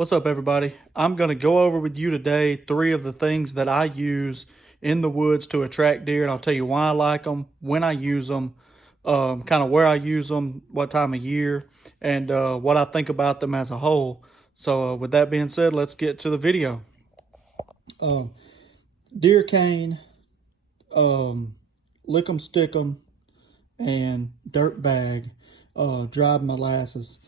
What's up, everybody? I'm going to go over with you today 3 of the things that I use in the woods to attract deer, and I'll tell you why I like them, when I use them, kind of where I use them, what time of year, and what I think about them as a whole. So with that being said, let's get to the video. Deer cane, Lickem, stickem, and dirt bag, dried molasses.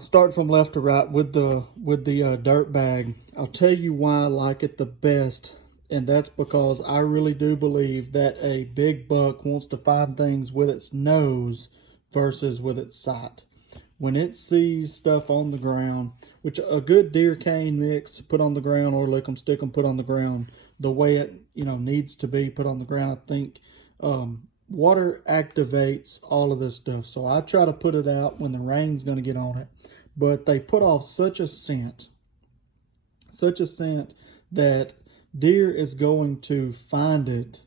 Starting from left to right with the dirt bag, I'll tell you why I like it the best, and that's because I really do believe that a big buck wants to find things with its nose versus with its sight. When it sees stuff on the ground, which a good deer cane mix put on the ground, or Lickem, stickem put on the ground, the way it needs to be put on the ground, I think water activates all of this stuff. So I try to put it out when the rain's going to get on it. But they put off such a scent that deer is going to find it,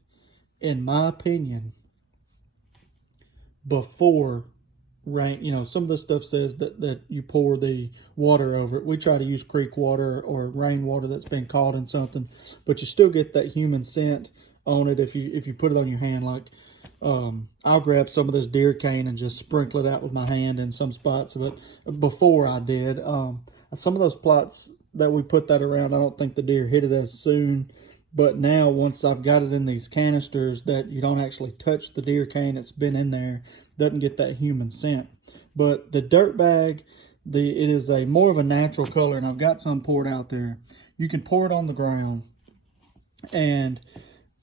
in my opinion, before rain. Some of the stuff says that you pour the water over it. We try to use creek water or rainwater that's been caught in something, but you still get that human scent on it if you put it on your hand. Like I'll grab some of this deer cane and just sprinkle it out with my hand in some spots. But before I did, some of those plots that we put that around, I don't think the deer hit it as soon. But now, once I've got it in these canisters that you don't actually touch the deer cane that's been in there, doesn't get that human scent. But the dirt bag, it is a more of a natural color, and I've got some poured out there. You can pour it on the ground, and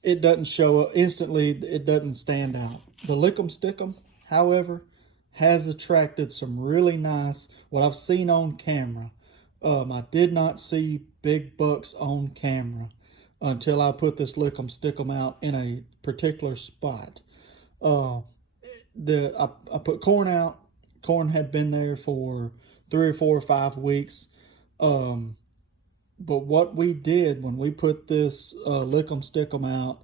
it doesn't show up instantly. It doesn't stand out. The Lickem, stickem, however, has attracted some really nice, what I've seen on camera. I did not see big bucks on camera until I put this Lickem, stickem out in a particular spot. I put corn out. Corn had been there for 3 or 4 or 5 weeks. But what we did when we put this Lickem, stickem out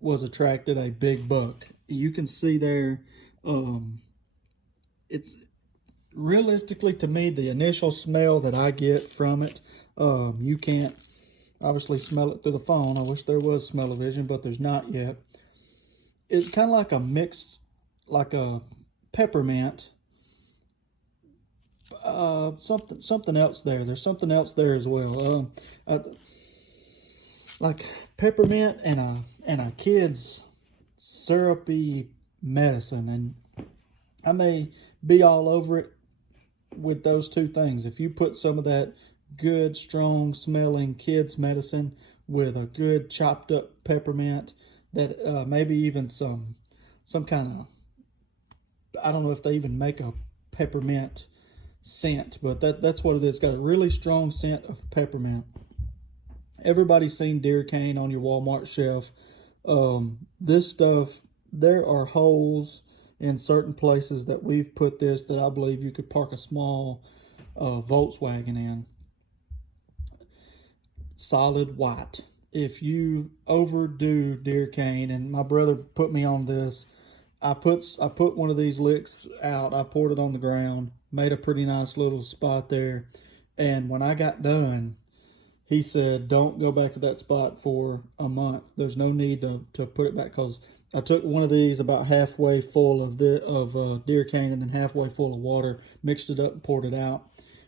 was attracted a big buck. You can see there, it's realistically, to me, the initial smell that I get from it, you can't obviously smell it through the phone. I wish there was smell-o-vision, but there's not yet. It's kind of like a mixed, like a peppermint, something else there. There's something else there as well. Like peppermint and a kid's syrupy medicine, and I may be all over it with those two things. If you put some of that good, strong smelling kids medicine with a good chopped up peppermint, that maybe even some kind of, I don't know if they even make a peppermint scent, but that's what it is. It's got a really strong scent of peppermint. Everybody's seen deer cane on your Walmart shelf. This stuff, there are holes in certain places that we've put this that I believe you could park a small Volkswagen in. Solid white. If you overdo deer cane, and my brother put me on this, I put one of these licks out. I poured it on the ground, made a pretty nice little spot there, and when I got done, he said, don't go back to that spot for a month. There's no need to put it back, because I took one of these about halfway full of deer cane and then halfway full of water, mixed it up and poured it out.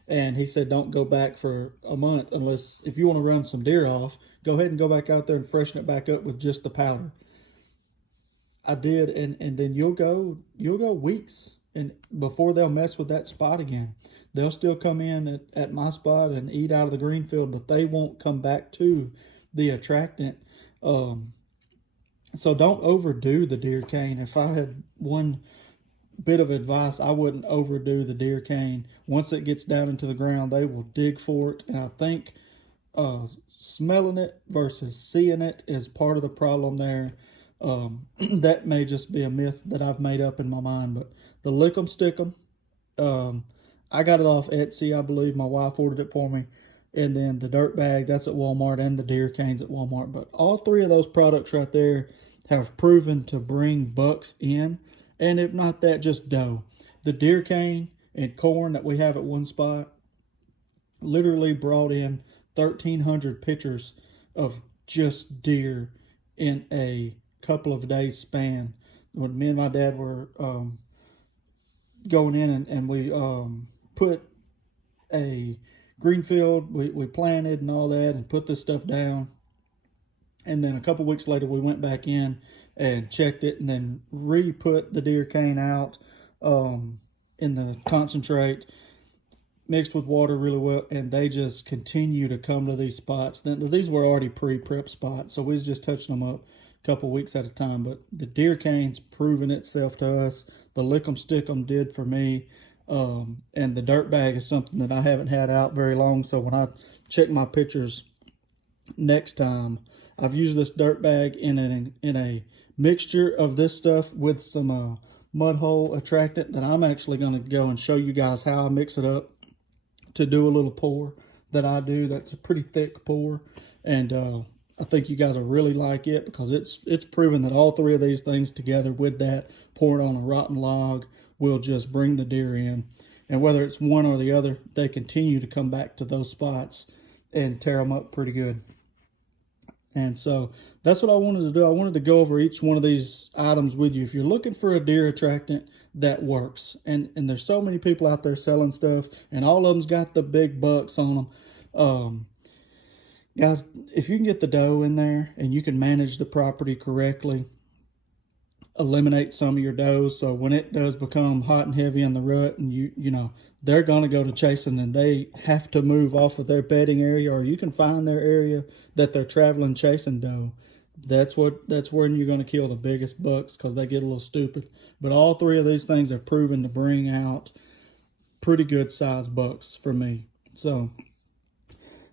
And he said, don't go back for a month unless, if you want to run some deer off, go ahead and go back out there and freshen it back up with just the powder. I did, and then you'll go weeks and before they'll mess with that spot again. They'll still come in at my spot and eat out of the green field, but they won't come back to the attractant. So don't overdo the deer cane. If I had one bit of advice, I wouldn't overdo the deer cane. Once it gets down into the ground, they will dig for it, and I think smelling it versus seeing it is part of the problem there. That may just be a myth that I've made up in my mind, but the Lickem, stickem, I got it off Etsy, I believe. My wife ordered it for me. And then the dirt bag, that's at Walmart, and the deer cane's at Walmart. But all 3 of those products right there have proven to bring bucks in. And if not that, just doe. The deer cane and corn that we have at one spot, Literally brought in 1,300 pictures of just deer in a couple of days span. When me and my dad were going in and we put a green field, we planted and all that and put this stuff down. And then a couple weeks later, we went back in and checked it and then re-put the deer cane out in the concentrate, mixed with water really well, and they just continue to come to these spots. Then these were already pre-prep spots, so we was just touching them up a couple weeks at a time. But the deer cane's proven itself to us. The Lickem stickem did for me, and the dirt bag is something that I haven't had out very long. So when I check my pictures next time, I've used this dirt bag in a mixture of this stuff with some mud hole attractant that I'm actually going to go and show you guys how I mix it up to do a little pour that I do. That's a pretty thick pour, and I think you guys will really like it because it's proven that all three of these things together with that poured on a rotten log will just bring the deer in. And whether it's one or the other, they continue to come back to those spots and tear them up pretty good. And so that's what I wanted to do. I wanted to go over each one of these items with you. If you're looking for a deer attractant that works, and there's so many people out there selling stuff, and all of them's got the big bucks on them. Guys, if you can get the doe in there and you can manage the property correctly, eliminate some of your does, so when it does become hot and heavy in the rut and you know they're going to go to chasing and they have to move off of their bedding area, or you can find their area that they're traveling chasing doe, that's when you're going to kill the biggest bucks, because they get a little stupid. But all three of these things have proven to bring out pretty good sized bucks for me. So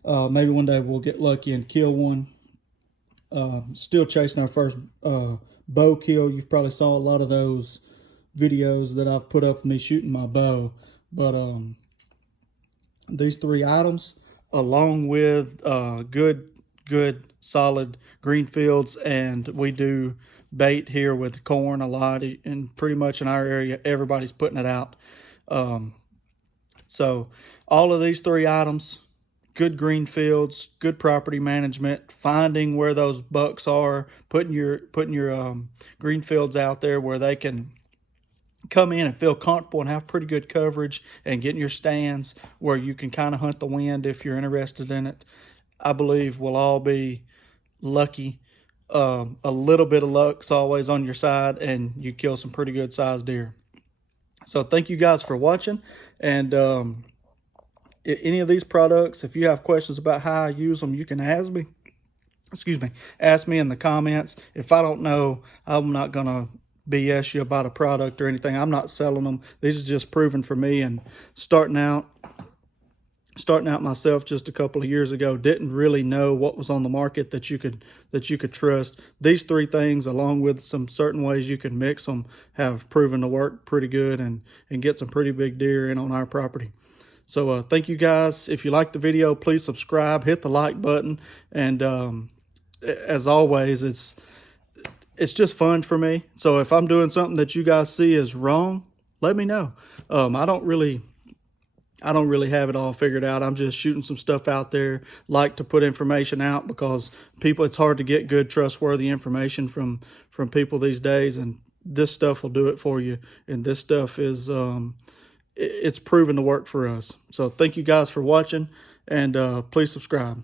maybe one day we'll get lucky and kill one. Still chasing our first bow kill. You've probably saw a lot of those videos that I've put up of me shooting my bow. But these three items, along with good solid green fields, and we do bait here with corn a lot, and pretty much in our area everybody's putting it out. So all of these three items, good green fields, good property management, finding where those bucks are, putting your green fields out there where they can come in and feel comfortable and have pretty good coverage, and getting your stands where you can kind of hunt the wind if you're interested in it. I believe we'll all be lucky. A little bit of luck's always on your side, and you kill some pretty good sized deer. So thank you guys for watching, and any of these products, if you have questions about how I use them, you can ask me. Ask me in the comments. If I don't know, I'm not gonna BS you about a product or anything. I'm not selling them. These are just proven for me, and starting out myself just a couple of years ago, didn't really know what was on the market that you could trust. These three things, along with some certain ways you can mix them, have proven to work pretty good and get some pretty big deer in on our property. So thank you guys. If you like the video, please subscribe, hit the like button, and as always, it's just fun for me. So if I'm doing something that you guys see is wrong, let me know. I don't really have it all figured out. I'm just shooting some stuff out there. Like to put information out because it's hard to get good, trustworthy information from people these days, and this stuff will do it for you. And this stuff is it's proven to work for us. So thank you guys for watching, and please subscribe.